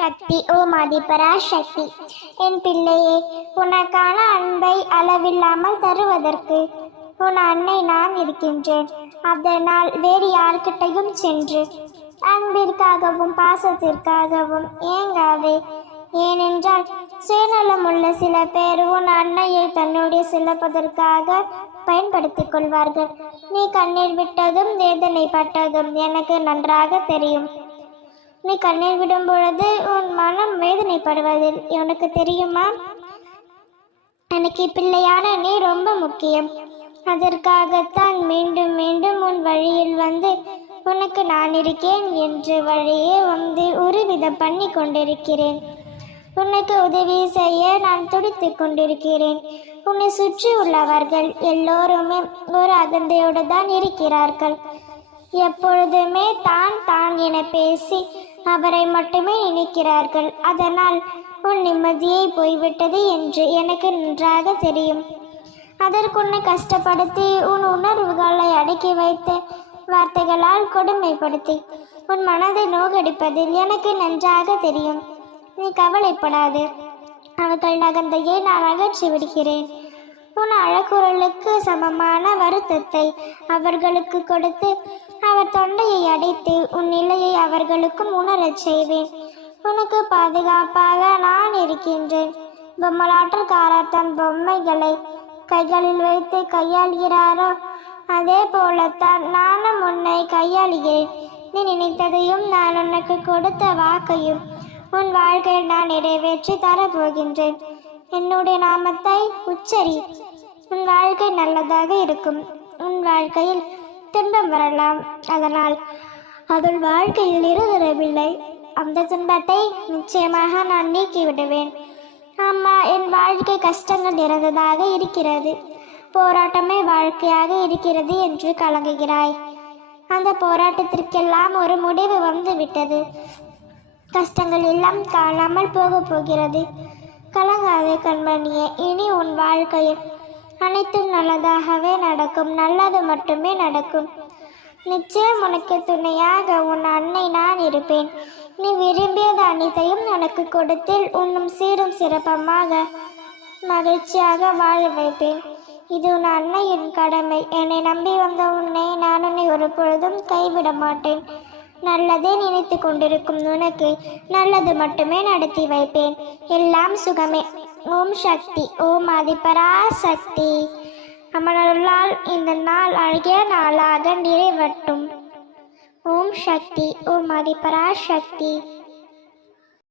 சக்தி ஓ மதிபராசக்தி, என் பிள்ளையே, உனக்கான அன்பை அளவில்லாமல் தருவதற்கு உன் அன்னை நான் இருக்கின்றேன். அதனால் வேறு யார்கிட்டையும் சென்று அன்பிற்காகவும் பாசத்திற்காகவும் ஏங்காதே. ஏனென்றால் சுயநலம் உள்ள சில பேர் உன் அன்னையை தன்னுடைய சிலப்பதற்காக பயன்படுத்திக் கொள்வார்கள். நீ கண்ணீர் விட்டதும் வேதனைப்பட்டதும் எனக்கு நன்றாக தெரியும். நீ கண்ணீர் விடும் பொழுது உன் மனம் வேதனைப்படுவதில் உனக்கு தெரியுமா? எனக்கு பிள்ளையான நீ ரொம்ப முக்கியம். அதற்காகத்தான் மீண்டும் மீண்டும் உன் வழியில் வந்து உனக்கு நான் இருக்கேன் என்று வழியே வந்து உருவிதம் பண்ணி கொண்டிருக்கிறேன். உனக்கு உதவி செய்ய நான் துடித்துக் கொண்டிருக்கிறேன். உன்னை சுற்றி உள்ளவர்கள் எல்லோருமே ஒரு அகந்தையோடு தான் இருக்கிறார்கள். எப்பொழுதுமே தான் தான் என பேசி அவரை மட்டுமே நினைக்கிறார்கள். அதனால் உன் நிம்மதியை போய்விட்டது என்று எனக்கு நன்றாக தெரியும். அதற்குன்னை கஷ்டப்படுத்தி உன் உணர்வுகளை அடக்கி வைத்து வார்த்தைகளால் கொடுமைப்படுத்தி உன் மனதை நோகடிப்பதில் எனக்கு நன்றாக தெரியும். நீ கவலைப்படாது, அவர்கள் அகந்தையை நான் அகற்றி விடுகிறேன். உன் அழகுரலுக்கு சமமான வருத்தத்தை அவர்களுக்கு கொடுத்து அவர் தொண்டையை அடைத்து உன் நிலையை அவர்களுக்கும் உணரச் செய்வேன். உனக்கு பாதுகாப்பாக நான் இருக்கின்றேன். பொம்மலாட்டக்காரர் தன் பொம்மைகளை கைகளில் வைத்து கையாளுகிறாரோ அதே போலத்தான் நானும் உன்னை கையாளுகிறேன். நீ நினைத்ததையும் நான் உனக்கு கொடுத்த வாக்கையும் உன் வாழ்க்கையில் நான் நிறைவேற்றி தரப்போகின்றேன். என்னுடைய நாமத்தை உச்சரி. உன் வாழ்க்கை நல்லதாக இருக்கும். உன் வாழ்க்கையில் துன்பம் வரலாம், அதனால் அதன் வாழ்க்கையில் இருதரவில்லை. அந்த துன்பத்தை நிச்சயமாக நான் நீக்கிவிடுவேன். அம்மா, என் வாழ்க்கை கஷ்டங்கள் நிறைந்ததாக இருக்கிறது, போராட்டமே வாழ்க்கையாக இருக்கிறது என்று கலங்குகிறாய். அந்த போராட்டத்திற்கெல்லாம் ஒரு முடிவு வந்து விட்டது. கஷ்டங்கள் எல்லாம் காணாமல் போக போகிறது. கலங்காதே கண்மணியே, இனி உன் வாழ்க்கையில் அனைத்தும் நல்லதாகவே நடக்கும். நல்லது மட்டுமே நடக்கும். நிச்சயம் உனக்கு துணையாக உன் அன்னை நான் இருப்பேன். நீ விரும்பியது அனைத்தையும் உனக்கு கொடுத்தில் உன்னும் சீரும் சிறப்பமாக மகிழ்ச்சியாக வாழ வைப்பேன். இது உன் அன்னையின் கடமை. என்னை நம்பி வந்த உன்னை நான் உன்னை ஒரு பொழுதும் கைவிட மாட்டேன். நல்லதே நினைத்து கொண்டிருக்கும் உனக்கு நல்லது மட்டுமே நடத்தி வைப்பேன். எல்லாம் சுகமே. ஓம் சக்தி ஓம் ஆதிபராசக்தி. அமரருளால் இந்த நாள் அழகிய நாளாக நிறைவட்டும். ஓம் சக்தி ஓம் ஆதிபராசக்தி.